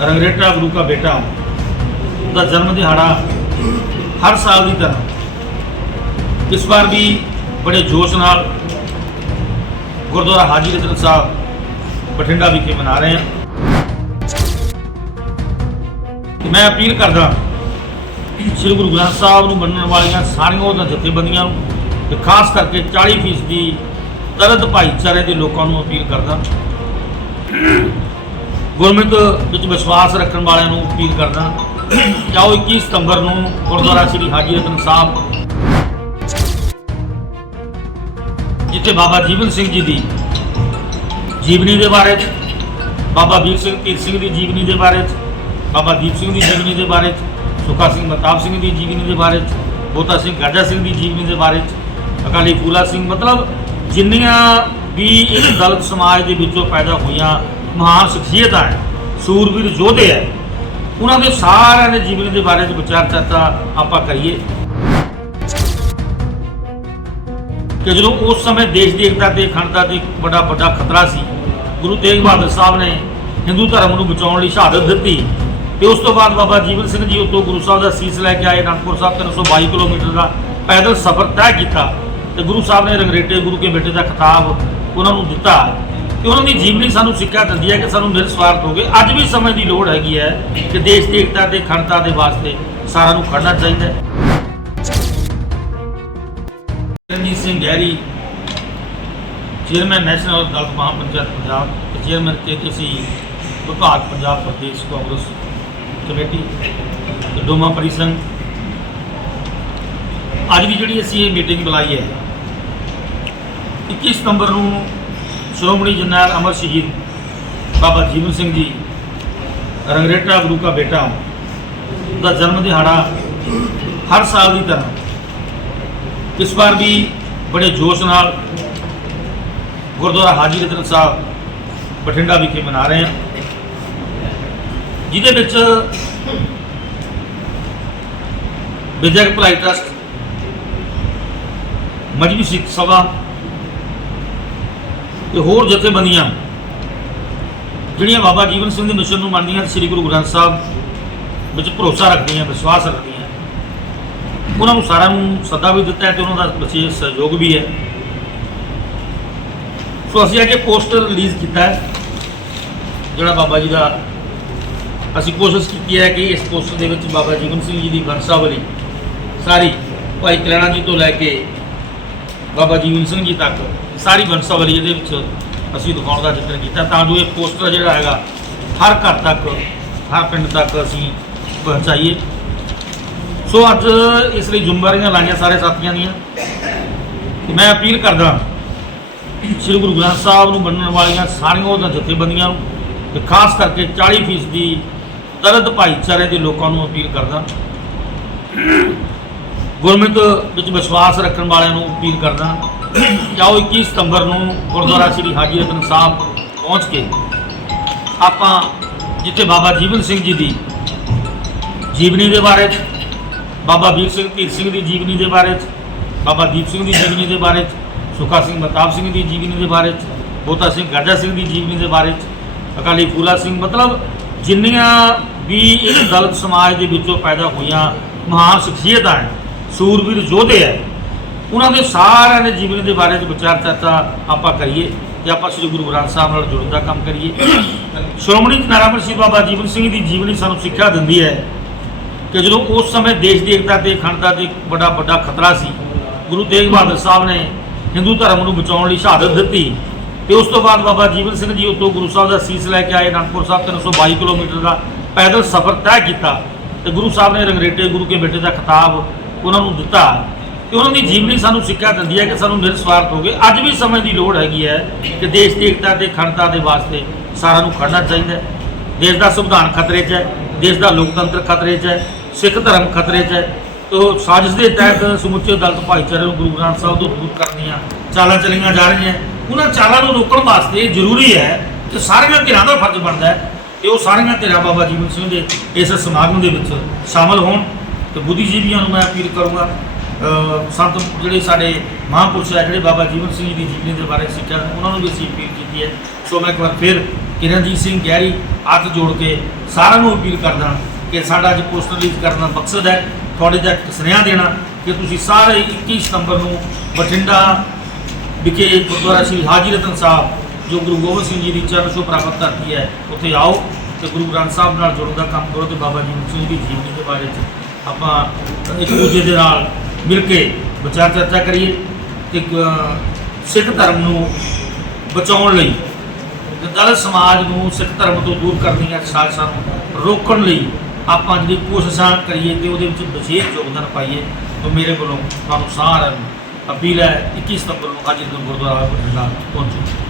ਰੰਗਰੇਟਾ ਗੁਰੂ ਦਾ ਬੇਟਾ ਦਾ ਜਨਮ ਦਿਹਾੜਾ ਹਰ ਸਾਲ ਦੀ ਤਰ੍ਹਾਂ। ਇਸ ਵਾਰ ਵੀ ਬੜੇ ਜੋਸ਼ ਨਾਲ ਗੁਰਦੁਆਰਾ ਹਾਜੀ ਰਤਨ ਸਾਹਿਬ ਬਠਿੰਡਾ ਵਿਖੇ ਮਨਾ ਰਹੇ ਹਾਂ। ਮੈਂ ਅਪੀਲ ਕਰਦਾ ਸ੍ਰੀ ਗੁਰੂ ਗ੍ਰੰਥ ਸਾਹਿਬ ਨੂੰ ਮੰਨਣ ਵਾਲੀਆਂ ਸਾਰੀਆਂ ਉਹਨਾਂ ਜਥੇਬੰਦੀਆਂ ਨੂੰ ਤੇ ਖਾਸ ਕਰਕੇ 40% ਫੀਸਦੀ ਦਰਦ ਭਾਈਚਾਰੇ ਦੇ ਲੋਕਾਂ ਨੂੰ ਅਪੀਲ ਕਰਦਾ ਗੁਰਮਤ ਵਿੱਚ ਵਿਸ਼ਵਾਸ ਰੱਖਣ ਵਾਲਿਆਂ ਨੂੰ ਅਪੀਲ ਕਰਦਾ ਕਿ ਆਓ 21 ਸਤੰਬਰ ਨੂੰ ਗੁਰਦੁਆਰਾ ਸ੍ਰੀ ਹਾਜੀ ਰਤਨ ਸਾਹਿਬ, ਜਿੱਥੇ ਬਾਬਾ ਜੀਵਨ ਸਿੰਘ ਜੀ ਦੀ ਜੀਵਨੀ ਦੇ ਬਾਰੇ 'ਚ, ਬਾਬਾ ਵੀਰ ਸਿੰਘ ਧੀਰ ਸਿੰਘ ਦੀ ਜੀਵਨੀ ਦੇ ਬਾਰੇ 'ਚ, ਬਾਬਾ ਦੀਪ ਸਿੰਘ ਦੀ ਜੀਵਨੀ ਦੇ ਬਾਰੇ 'ਚ, ਸੁਖਾ ਸਿੰਘ ਮਤਾਬ ਸਿੰਘ ਦੀ ਜੀਵਨੀ ਦੇ ਬਾਰੇ 'ਚ, ਬੋਤਾ ਸਿੰਘ ਗਾਜਾ ਸਿੰਘ ਦੀ ਜੀਵਨੀ ਦੇ ਬਾਰੇ 'ਚ, ਅਕਾਲੀ ਫੂਲਾ ਸਿੰਘ, ਮਤਲਬ ਜਿੰਨੀਆਂ ਵੀ ਇੱਕ ਦਲਿਤ ਸਮਾਜ ਦੇ ਵਿੱਚੋਂ ਪੈਦਾ ਹੋਈਆਂ ਮਹਾਨ ਸ਼ਖਸੀਅਤ ਹੈ, ਸੂਰਬੀਰ ਯੋਧੇ ਹੈ। ਉਹਨਾਂ ਦੇ ਸਾਰਿਆਂ ਦੇ ਜੀਵਨੀ ਦੇ ਬਾਰੇ 'ਚ ਵਿਚਾਰ ਚਰਚਾ ਆਪਾਂ ਕਰੀਏ। ਕਿ ਜਦੋਂ ਉਸ ਸਮੇਂ ਦੇਸ਼ ਦੀ ਏਕਤਾ ਤੇ ਅਖੰਡਤਾ ਤੇ ਬੜਾ ਵੱਡਾ ਖਤਰਾ ਸੀ, ਗੁਰੂ ਤੇਗ ਬਹਾਦਰ ਸਾਹਿਬ ਨੇ ਹਿੰਦੂ ਧਰਮ ਨੂੰ ਬਚਾਉਣ ਲਈ ਸ਼ਹਾਦਤ ਦਿੱਤੀ। ਤੇ ਉਸ ਤੋਂ ਬਾਅਦ ਬਾਬਾ ਜੀਵਨ ਸਿੰਘ ਜੀ ਉਤੋਂ ਗੁਰੂ ਸਾਹਿਬ ਦਾ ਸੀਸ ਲੈ ਕੇ ਆਏ, ਅਨੰਦਪੁਰ ਸਾਹਿਬ 322 ਕਿਲੋਮੀਟਰ ਦਾ ਪੈਦਲ ਸਫ਼ਰ ਤੈਅ ਕੀਤਾ। ਤੇ ਗੁਰੂ ਸਾਹਿਬ ਨੇ ਰੰਗਰੇਟੇ ਗੁਰੂ ਕੇ ਬੇਟੇ ਦਾ ਖਿਤਾਬ ਉਹਨਾਂ ਨੂੰ ਦਿੱਤਾ। ਤੇ ਉਹਨਾਂ ਦੀ ਜੀਵਨੀ ਸਾਨੂੰ ਸਿੱਖਿਆ ਦਿੰਦੀ ਹੈ ਕਿ ਸਾਨੂੰ ਨਿਰਸਵਾਰਥ ਹੋ ਗਏ। ਅੱਜ ਵੀ ਸਮੇਂ ਦੀ ਲੋੜ ਹੈਗੀ ਹੈ ਕਿ ਦੇਸ਼ ਦੀ ਏਕਤਾ ਤੇ ਅਖੰਡਤਾ ਦੇ ਵਾਸਤੇ ਸਾਰਿਆਂ ਨੂੰ ਖੜਨਾ ਚਾਹੀਦਾ ਹੈ। ਰਣਜੀਤ ਸਿੰਘ ਗਹਿਰੀ, ਚੇਅਰਮੈਨ ਨੈਸ਼ਨਲ ਦਲਿਤ ਮਹਾਪੰਚਾਇਤ ਪੰਜਾਬ ਤੇ ਚੇਅਰਮੈਨ ਕੇਕੇਸੀ ਵਿਭਾਗ, ਪੰਜਾਬ ਪ੍ਰਦੇਸ਼ ਕਾਂਗਰਸ ਕਮੇਟੀ ਤੇ ਡੋਮਾ ਪਰਿਸੰਘ। ਅੱਜ ਦੀ ਜਿਹੜੀ ਅਸੀਂ ਇਹ ਮੀਟਿੰਗ ਬੁਲਾਈ ਹੈ 21 ਸਤੰਬਰ ਨੂੰ ਸ਼੍ਰੋਮਣੀ ਜਰਨੈਲ ਅਮਰ ਸ਼ਹੀਦ ਬਾਬਾ ਜੀਵਨ ਸਿੰਘ ਜੀ, ਰੰਗਰੇਟਾ ਗੁਰੂ ਦਾ ਬੇਟਾ ਦਾ ਜਨਮ ਦਿਹਾੜਾ ਹਰ ਸਾਲ ਦੀ ਤਰ੍ਹਾਂ। ਇਸ ਵਾਰ ਵੀ ਬੜੇ ਜੋਸ਼ ਨਾਲ ਗੁਰਦੁਆਰਾ ਹਾਜੀ ਰਤਨ ਸਾਹਿਬ ਬਠਿੰਡਾ ਵਿਖੇ ਮਨਾ ਰਹੇ ਹਾਂ। ਜਿਹਦੇ ਵਿੱਚ ਵਿਦਿਅਕ ਭਲਾਈ ਟਰਸਟ ਮਜਬੀ ਸਿੱਖ ਸਭਾ ਤੇ ਹੋਰ ਜਥੇਬੰਦੀਆਂ ਜਿਹੜੀਆਂ ਬਾਬਾ ਜੀਵਨ ਸਿੰਘ ਦੇ ਮਿਸ਼ਨ ਨੂੰ ਮੰਨਦੀਆਂ ਤੇ ਸ੍ਰੀ ਗੁਰੂ ਗ੍ਰੰਥ ਸਾਹਿਬ ਵਿੱਚ ਭਰੋਸਾ ਰੱਖਦੀਆਂ, ਵਿਸ਼ਵਾਸ ਰੱਖਦੀਆਂ। ਉਹਨਾਂ ਨੂੰ ਸਾਰਿਆਂ ਨੂੰ ਸੱਦਾ ਵੀ ਦਿੱਤਾ ਹੈ ਤੇ ਉਹਨਾਂ ਦਾ ਵਿਸ਼ੇਸ਼ ਸਹਿਯੋਗ ਵੀ ਹੈ। ਸੋ ਅਸੀਂ ਅੱਜ ਇਹ ਪੋਸਟਰ ਰਿਲੀਜ਼ ਕੀਤਾ ਹੈ, ਜਿਹੜਾ ਬਾਬਾ ਜੀ ਦਾ ਅਸੀਂ ਕੋਸ਼ਿਸ਼ ਕੀਤੀ ਹੈ ਕਿ ਇਸ ਪੋਸਟਰ ਦੇ ਵਿੱਚ ਬਾਬਾ ਜੀਵਨ ਸਿੰਘ ਜੀ ਦੀ ਵੰਸ਼ਾਵਲੀ ਸਾਰੀ ਭਾਈ ਕਲੈਣਾ ਜੀ ਤੋਂ ਲੈ ਕੇ ਬਾਬਾ ਜੀਵਨ ਸਿੰਘ ਜੀ ਤੱਕ ਸਾਰੀ ਵੰਸ਼ਾਵਲੀ ਇਹਦੇ ਵਿੱਚ ਅਸੀਂ ਦਿਖਾਉਣ ਦਾ ਯਤਨ ਕੀਤਾ ਤਾਂ ਜੋ ਇਹ ਪੋਸਟਰ ਜਿਹੜਾ ਹੈਗਾ, ਹਰ ਘਰ ਤੱਕ, ਹਰ ਪਿੰਡ ਤੱਕ ਅਸੀਂ ਪਹੁੰਚਾਈਏ। ਸੋ ਅੱਜ ਇਸ ਲਈ ਜ਼ਿੰਮੇਵਾਰੀਆਂ ਲਾਈਆਂ ਸਾਰੇ ਸਾਥੀਆਂ ਦੀਆਂ। ਮੈਂ ਅਪੀਲ ਕਰਦਾ ਸ੍ਰੀ ਗੁਰੂ ਗ੍ਰੰਥ ਸਾਹਿਬ ਨੂੰ ਮੰਨਣ ਵਾਲੀਆਂ ਸਾਰੀਆਂ ਉਹਨਾਂ ਜਥੇਬੰਦੀਆਂ ਨੂੰ ਤੇ ਖਾਸ ਕਰਕੇ 40% ਫੀਸਦੀ ਦਰਦ ਭਾਈਚਾਰੇ ਦੇ ਲੋਕਾਂ ਨੂੰ ਅਪੀਲ ਕਰਦਾ। ਗੁਰਮਤ ਵਿੱਚ ਵਿਸ਼ਵਾਸ ਰੱਖਣ ਵਾਲਿਆਂ ਨੂੰ ਅਪੀਲ ਕਰਦਾ। ਜਾਓ ਆਓ 21 ਸਤੰਬਰ ਨੂੰ ਗੁਰਦੁਆਰਾ ਸ੍ਰੀ ਹਾਜੀ ਰਤਨ ਸਾਹਿਬ ਪਹੁੰਚ ਕੇ ਆਪਾਂ ਜਿੱਥੇ ਬਾਬਾ ਜੀਵਨ ਸਿੰਘ ਜੀ ਦੀ ਜੀਵਨੀ ਦੇ ਬਾਰੇ 'ਚ, ਬਾਬਾ ਵੀਰ ਸਿੰਘ ਧੀਰ ਸਿੰਘ ਦੀ ਜੀਵਨੀ ਦੇ ਬਾਰੇ 'ਚ, ਬਾਬਾ ਦੀਪ ਸਿੰਘ ਦੀ ਜੀਵਨੀ ਦੇ ਬਾਰੇ 'ਚ, ਸੁਖਾ ਸਿੰਘ ਮਤਾਬ ਸਿੰਘ ਦੀ ਜੀਵਨੀ ਦੇ ਬਾਰੇ 'ਚ, ਬੋਤਾ ਸਿੰਘ ਗਾਜਾ ਸਿੰਘ ਦੀ ਜੀਵਨੀ ਦੇ ਬਾਰੇ 'ਚ, ਅਕਾਲੀ ਫੂਲਾ ਸਿੰਘ, ਮਤਲਬ ਜਿੰਨੀਆਂ ਵੀ ਇੱਕ ਦਲਿਤ ਸਮਾਜ ਦੇ ਵਿੱਚੋਂ ਪੈਦਾ ਹੋਈਆਂ ਮਹਾਨ ਸ਼ਖਸੀਅਤਾਂ ਹੈ, ਸੂਰਬੀਰ ਯੋਧੇ ਹੈ ਉਹਨਾਂ ਦੇ ਸਾਰਿਆਂ ਦੇ ਜੀਵਨੀ ਦੇ ਬਾਰੇ 'ਚ ਵਿਚਾਰ ਚਰਚਾ ਆਪਾਂ ਕਰੀਏ ਤੇ ਆਪਾਂ ਸ੍ਰੀ ਗੁਰੂ ਗ੍ਰੰਥ ਸਾਹਿਬ ਨਾਲ ਜੁੜਨ ਦਾ ਕੰਮ ਕਰੀਏ। ਸ਼੍ਰੋਮਣੀ ਜਨਾਬ ਸ਼੍ਰੀ ਬਾਬਾ ਜੀਵਨ ਸਿੰਘ ਦੀ ਜੀਵਨੀ ਸਾਨੂੰ ਸਿੱਖਿਆ ਦਿੰਦੀ ਹੈ ਕਿ ਜਦੋਂ ਉਸ ਸਮੇਂ ਦੇਸ਼ ਦੀ ਏਕਤਾ ਤੇ ਅਖੰਡਤਾ ਤੇ ਬੜਾ ਵੱਡਾ ਖਤਰਾ ਸੀ, ਗੁਰੂ ਤੇਗ ਬਹਾਦਰ ਸਾਹਿਬ ਨੇ ਹਿੰਦੂ ਧਰਮ ਨੂੰ ਬਚਾਉਣ ਲਈ ਸ਼ਹਾਦਤ ਦਿੱਤੀ ਤੇ ਉਸ ਤੋਂ ਬਾਅਦ ਬਾਬਾ ਜੀਵਨ ਸਿੰਘ ਜੀ ਉਤੋਂ ਗੁਰੂ ਸਾਹਿਬ ਦਾ ਸੀਸ ਲੈ ਕੇ ਆਏ, ਅਨੰਦਪੁਰ ਸਾਹਿਬ 322 ਕਿਲੋਮੀਟਰ ਦਾ ਪੈਦਲ ਸਫ਼ਰ ਤੈਅ ਕੀਤਾ ਤੇ ਗੁਰੂ ਸਾਹਿਬ ਨੇ ਰੰਗਰੇਟੇ ਗੁਰੂ ਕੇ ਬੇਟੇ ਦਾ ਖਿਤਾਬ ਉਹਨਾਂ ਨੂੰ ਦਿੱਤਾ। ਤੇ ਉਹਨਾਂ ਦੀ ਜੀਵਨੀ ਸਾਨੂੰ ਸਿੱਖਿਆ ਦਿੰਦੀ ਹੈ ਕਿ ਸਾਨੂੰ ਨਿਰਸਵਾਰਥ ਹੋ ਗਏ। ਅੱਜ ਵੀ ਸਮਝ ਦੀ ਲੋੜ ਹੈਗੀ ਹੈ ਕਿ ਦੇਸ਼ ਦੀ ਏਕਤਾ ਤੇ ਅਖੰਡਤਾ ਦੇ ਵਾਸਤੇ ਸਾਰਿਆਂ ਨੂੰ ਖੜਨਾ ਚਾਹੀਦਾ ਹੈ। ਦੇਸ਼ ਦਾ ਸੰਵਿਧਾਨ ਖਤਰੇ 'ਚ ਹੈ, ਦੇਸ਼ ਦਾ ਲੋਕਤੰਤਰ ਖਤਰੇ 'ਚ ਹੈ, ਸਿੱਖ ਧਰਮ ਖਤਰੇ 'ਚ ਹੈ। ਤੋ ਸਾਜ਼ਿਸ਼ ਦੇ ਤਹਿਤ ਸਮੁੱਚੇ ਦਲਿਤ ਭਾਈਚਾਰੇ ਨੂੰ ਗੁਰੂ ਗ੍ਰੰਥ ਸਾਹਿਬ ਤੋਂ ਦੂਰ ਕਰਨੀਆਂ ਚਾਲਾਂ ਚੱਲੀਆਂ ਜਾ ਰਹੀਆਂ। ਉਹਨਾਂ ਚਾਲਾਂ ਨੂੰ ਰੋਕਣ ਵਾਸਤੇ ਜ਼ਰੂਰੀ ਹੈ ਕਿ ਸਾਰੀਆਂ ਧਿਰਾਂ ਦਾ ਫਰਜ਼ ਬਣਦਾ ਹੈ ਕਿ ਉਹ ਸਾਰੀਆਂ ਧਿਰਾਂ ਬਾਬਾ ਜੀਵਨ ਸਿੰਘ ਦੇ ਇਸ ਸਮਾਗਮ ਦੇ ਵਿੱਚ ਸ਼ਾਮਲ ਹੋਣ। ਤੇ ਬੁੱਧੀਜੀਵੀਆਂ ਨੂੰ ਮੈਂ ਅਪੀਲ ਕਰੂੰਗਾ ਸੰਤ ਜਿਹੜੇ ਸਾਡੇ ਮਹਾਂਪੁਰਸ਼ ਹੈ ਜਿਹੜੇ ਬਾਬਾ ਜੀਵਨ ਸਿੰਘ ਜੀ ਦੀ ਜੀਵਨੀ ਦੇ ਬਾਰੇ ਸਿੱਖਿਆ, ਉਹਨਾਂ ਨੂੰ ਵੀ ਅਸੀਂ ਅਪੀਲ ਕੀਤੀ ਹੈ। ਸੋ ਮੈਂ ਇੱਕ ਵਾਰ ਫਿਰ ਕਿਰਨਜੀਤ ਸਿੰਘ ਗਹਿਰੀ ਹੱਥ ਜੋੜ ਕੇ ਸਾਰਿਆਂ ਨੂੰ ਅਪੀਲ ਕਰਦਾ ਕਿ ਸਾਡਾ ਅੱਜ ਪੋਸਟਰ ਰਿਲੀਜ਼ ਕਰਨ ਦਾ ਮਕਸਦ ਹੈ, ਤੁਹਾਡੇ ਤੱਕ ਇੱਕ ਸੁਨੇਹਾ ਦੇਣਾ ਕਿ ਤੁਸੀਂ ਸਾਰੇ 21 ਸਤੰਬਰ ਨੂੰ ਬਠਿੰਡਾ ਵਿਖੇ ਗੁਰਦੁਆਰਾ ਸ੍ਰੀ ਹਾਜੀ ਰਤਨ ਸਾਹਿਬ, ਜੋ ਗੁਰੂ ਗੋਬਿੰਦ ਸਿੰਘ ਜੀ ਦੀ ਚਰਨ ਛੋਹ ਪ੍ਰਾਪਤ ਧਰਤੀ ਹੈ, ਉੱਥੇ ਆਓ ਤੇ ਗੁਰੂ ਗ੍ਰੰਥ ਸਾਹਿਬ ਨਾਲ ਜੁੜਨ ਦਾ ਕੰਮ ਕਰੋ ਤੇ ਬਾਬਾ ਜੀਵਨ ਸਿੰਘ ਦੀ ਜੀਵਨੀ ਦੇ ਬਾਰੇ 'ਚ ਆਪਾਂ ਇੱਕ ਦੂਜੇ ਦੇ ਨਾਲ ਮਿਲ ਕੇ ਵਿਚਾਰ ਚਰਚਾ ਕਰੀਏ ਤੇ ਸਿੱਖ ਧਰਮ ਨੂੰ ਬਚਾਉਣ ਲਈ ਤੇ ਸਮਾਜ ਨੂੰ ਸਿੱਖ ਧਰਮ ਤੋਂ ਦੂਰ ਕਰਨ ਦੀਆਂ ਸਾਜ਼ਿਸ਼ਾਂ ਨੂੰ ਰੋਕਣ ਲਈ ਆਪਾਂ ਜਿਹੜੀ ਕੋਸ਼ਿਸ਼ਾਂ ਕਰੀਏ ਤੇ ਉਹਦੇ ਵਿੱਚ ਵਿਸ਼ੇਸ਼ ਯੋਗਦਾਨ ਪਾਈਏ ਤਾਂ ਮੇਰੇ ਵੱਲੋਂ ਤੁਹਾਨੂੰ ਸਾਰਿਆਂ ਨੂੰ ਅਪੀਲ ਹੈ। 21 ਸਤੰਬਰ ਨੂੰ ਅੱਜ ਗੁਰਦੁਆਰਾ ਬਠਿੰਡਾ ਪਹੁੰਚੋ।